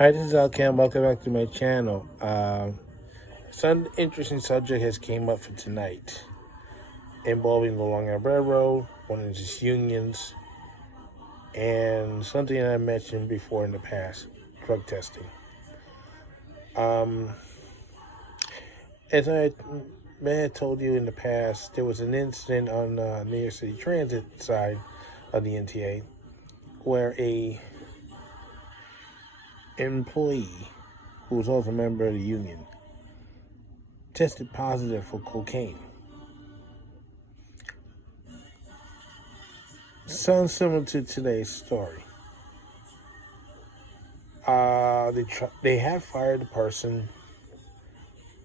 Hi, this is Alcam. Welcome back to my channel. Some interesting subject has came up for tonight involving the Long Island Railroad, one of its unions, and something I mentioned before in the past, drug testing. As I may have told you in the past, there was an incident on New York City Transit side of the NTA where a employee who was also a member of the union tested positive for cocaine. Sounds similar to today's story. They had fired the person,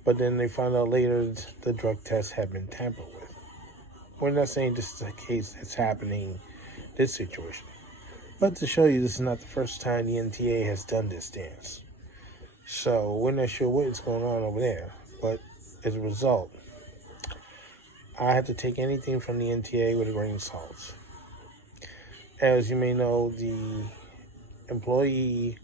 but then they found out later the drug test had been tampered with. We're not saying this is a case that's happening, this situation, but to show you this is not the first time the NTA has done this dance. So we're not sure what is going on over there, but as a result, I have to take anything from the NTA with a grain of salt. As you may know, the employee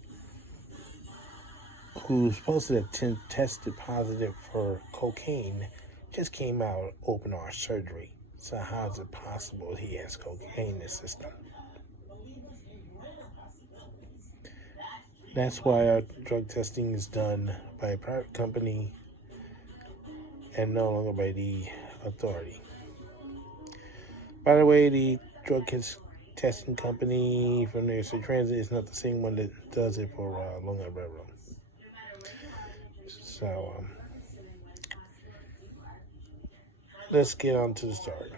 who's supposed to have tested positive for cocaine just came out of open heart surgery. So how is it possible he has cocaine in his system? That's why our drug testing is done by a private company and no longer by the authority. By the way, the drug testing company for New York City Transit is not the same one that does it for Long Island Railroad. So let's get on to the story.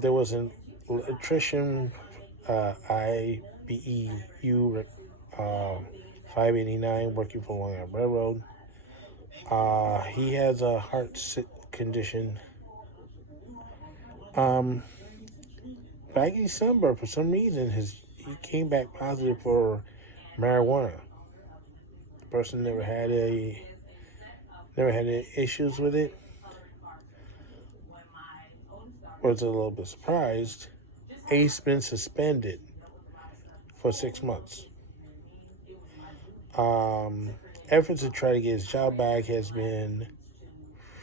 There was an electrician, IBEU 589, working for Long Island Railroad. He has a heart condition. Back in December, for some reason, he came back positive for marijuana. The person never had any issues with it. Was a little bit surprised. He's been suspended for 6 months. Efforts to try to get his job back has been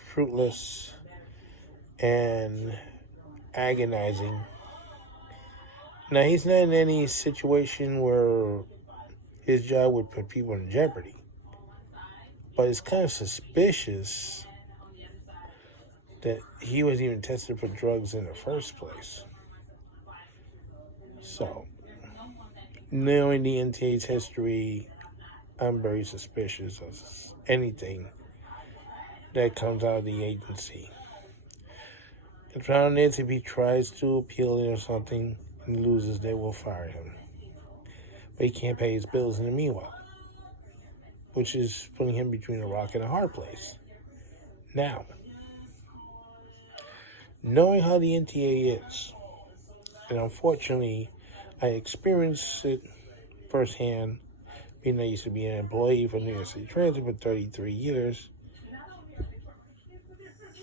fruitless and agonizing. Now, he's not in any situation where his job would put people in jeopardy, but it's kind of suspicious that he was even tested for drugs in the first place. So, knowing the NTA's history, I'm very suspicious of anything that comes out of the agency. The problem is, if he tries to appeal it or something and loses, they will fire him. But he can't pay his bills in the meanwhile, which is putting him between a rock and a hard place. Now, knowing how the NTA is, and unfortunately, I experienced it firsthand, being I used to be an employee for New York City Transit for 33 years.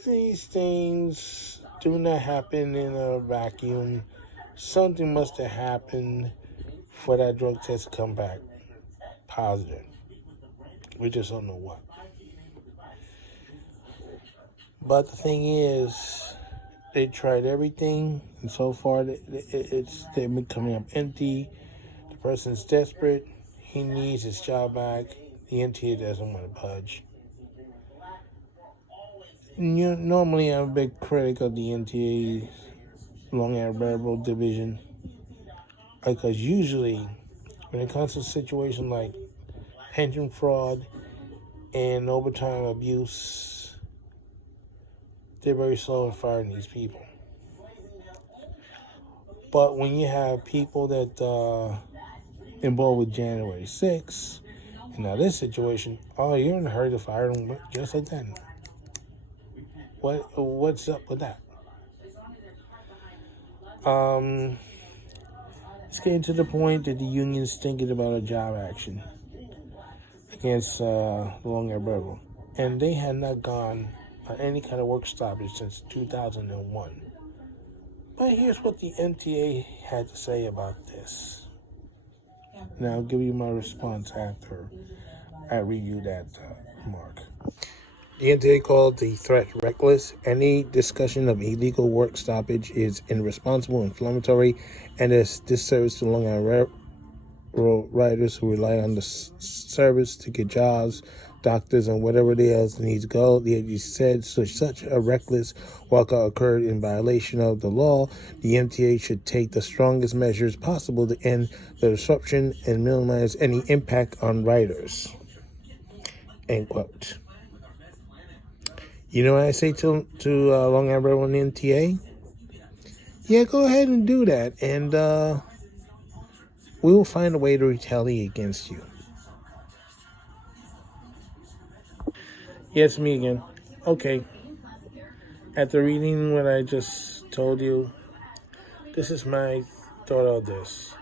These things do not happen in a vacuum. Something must have happened for that drug test to come back positive. We just don't know what. But the thing is, they tried everything, and so far they've been coming up empty. The person's desperate. He needs his job back. The NTA doesn't want to budge. Normally, I'm a big critic of the NTA's Long Island Railroad division, because usually, when it comes to a situation like pension fraud and overtime abuse, they're very slow in firing these people. But when you have people that involved with January 6th, and now this situation, you're in a hurry to fire them just like that. What's up with that? It's getting to the point that the union's thinking about a job action against the Long Island Railroad, and they had not gone on any kind of work stoppage since 2001. But here's what the NTA had to say about this. and I'll give you my response after I review that remark. The NTA called the threat reckless. Any discussion of illegal work stoppage is irresponsible, inflammatory, and is disservice to Long Island Railroad riders who rely on the service to get jobs, doctors, and whatever else needs to go. The agency said such a reckless walkout occurred in violation of the law. The MTA should take the strongest measures possible to end the disruption and minimize any impact on riders. End quote. You know what I say to Long Island Railroad and NTA? Yeah, go ahead and do that, and we will find a way to retaliate against you. Yes, me again. Okay. After reading what I just told you, this is my thought of this.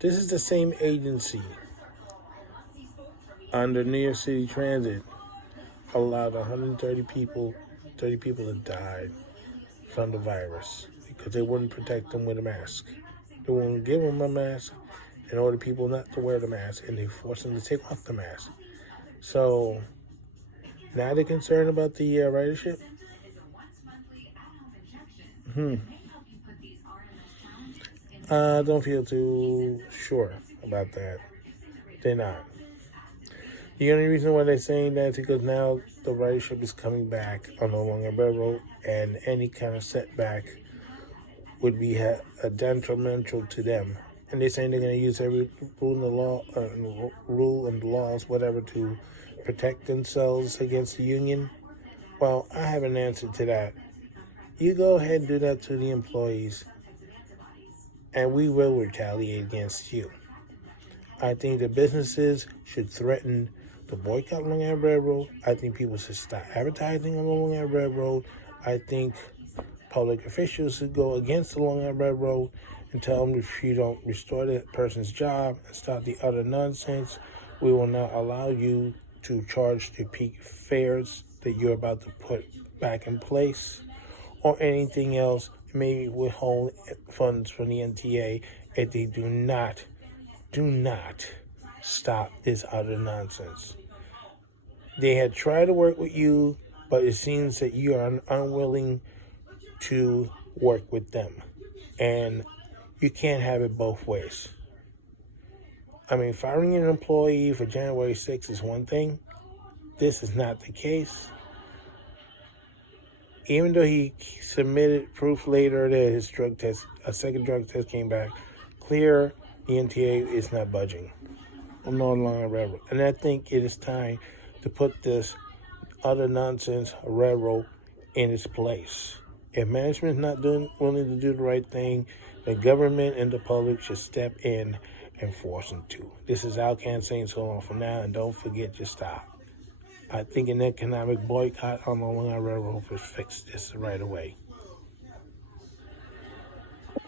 This is the same agency under New York City Transit allowed 130 people, 30 people that died from the virus because they wouldn't protect them with a mask. They wouldn't give them a mask and order people not to wear the mask, and they forced them to take off the mask. So now they're concerned about the ridership. Don't feel too sure about that. They're not. The only reason why they're saying that is because now the ridership is coming back on the Long Island Railroad, and any kind of setback would be detrimental to them. And they're saying they're going to use every rule in the law, rule and laws, whatever, to protect themselves against the union. Well, I have an answer to that. You go ahead and do that to the employees, and we will retaliate against you. I think the businesses should threaten to boycott Long Island Railroad. I think people should stop advertising on the Long Island Railroad. I think public officials should go against the Long Island Railroad and tell them, if you don't restore that person's job and stop the other nonsense, we will not allow you to charge the peak fares that you're about to put back in place, or anything else. Maybe withhold funds from the NTA if they do not stop this other nonsense. They had tried to work with you, but it seems that you are unwilling to work with them. And you can't have it both ways. I mean, firing an employee for January 6th is one thing. This is not the case. Even though he submitted proof later that his drug test, a second drug test came back clear, the NTA is not budging. I'm no longer railroad. And I think it is time to put this other nonsense railroad in its place. If management is not willing to do the right thing, the government and the public should step in and force them to. This is Alcan saying so long for now, and don't forget to stop. I think an economic boycott on the Long Island Railroad will fix this right away.